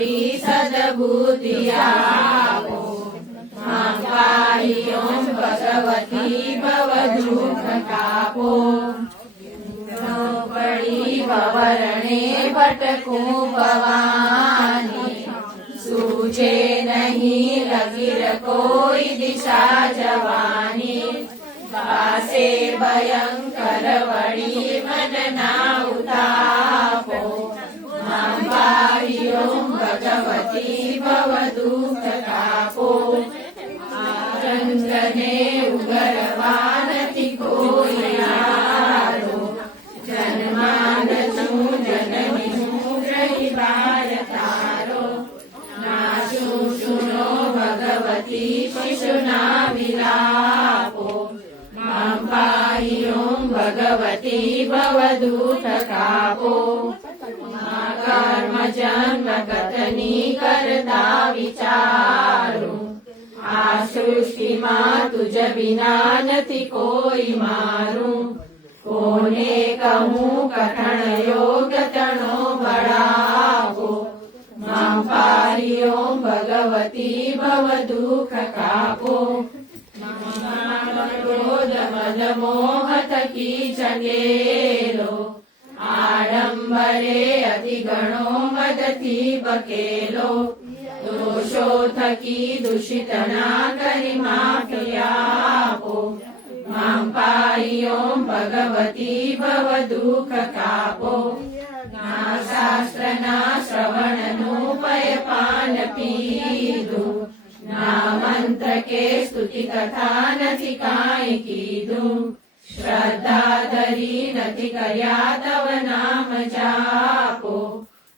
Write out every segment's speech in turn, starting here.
करी सद्बुद्धियापो मां पाहि ओं भगवती भवदुःखतापो पड़ी भवरणे भटकूं भवानी सूझे नहीं लगिर कोई दिशा जवानी पासे भयंकर वड़ी मन ना उतापो मां पाहि ओं भगवती भवदुःखतापो आरंगने उगरवा नथी कोई यारो जन्मान छूं जननी छूं ग्रही बार तारो नाचूं सुनो भगवती शिशुना विलापो मां पाहि ओं भगवती भवदुःखतापो कर्म जन्म गतनी करता विचारू आ सृष्टि मां तुझ विना नथी कोई मारू कोने कहूं कठण योग तणो बढ़ावो मां पाहि ओं भगवती भवदुःखतापो क्रोध मद मोह थकी चंगेलो आडंबरे अति गणो मदथी बकेलो दोषो थकी दूषित ना करी माफी आपो मां पाहि ओं भगवती भवदुःखतापो ना शास्त्र ना श्रवण नु पयपान पीधु ना मंत्र के स्तुति कथा नथी काई कीधु श्रद्धा धरी नथी कर्या तव नाम जापो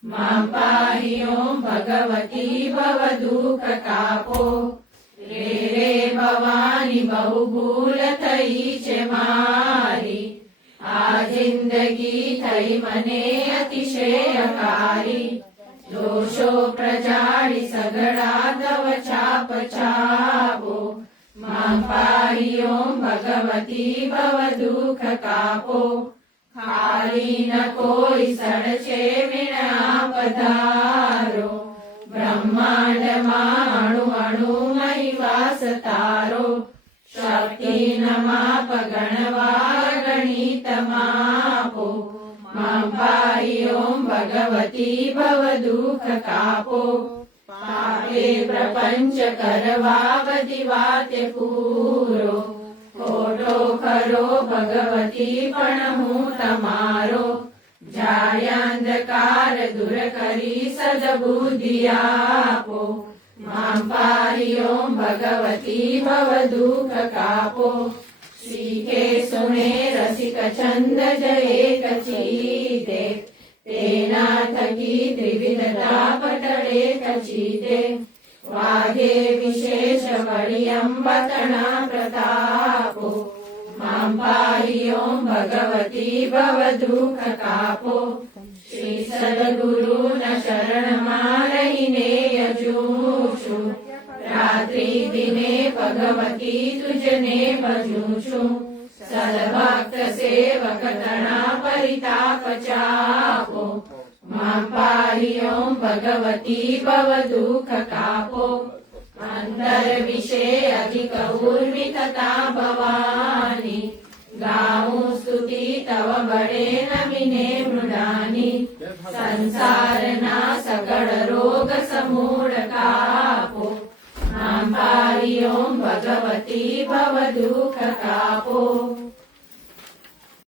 मां पाहि ओं भगवती भवदुःखतापो रे रे भवानी बहु भूल थई छे मारी आ जिंदगी थई मने अतिशयकारी दोषो प्रजाळी सगळा तव छाप छापो मां पाहि ओं भगवती भवदुःखतापो खाली न कोई सड़छे विना पधारो ब्रह्मांड अणु अणु मही वास तारो शक्ति न माप गणवा गणित मापो मां पाहि ओं भगवती भवदुःखतापो पापे प्रपंच करवा बधी वाते पूरो खोटो खरो भगवती पण हूँ तमारो जाळ्यांधकार दूर करी सद्बुद्धि आपो मां पाहि ओं भगवती भवदुःखतापो सीखे सुने रसिक छंद जये कचीते तेना थकी त्रिविधता पटळे कचीते वागे विशेष वडियंबतना प्रतापो मां पाहि ओं भगवती भवदुःखतापो श्री सद्गुरु न शरण मारहीने यजूषु रात्रि दिने भगवती तुझने भजूषु सद्भक्त सेवक तना परिताप चापो मां पाहि ओं भगवती भवदुःखतापो अंतर विषय अधिक उर्मितता भवानी गाऊं स्तुति तव बड़े नमिने मृडानी संसारना सकळ रोग समूढ कापो मां पाहि ओं भगवती भवदुःखतापो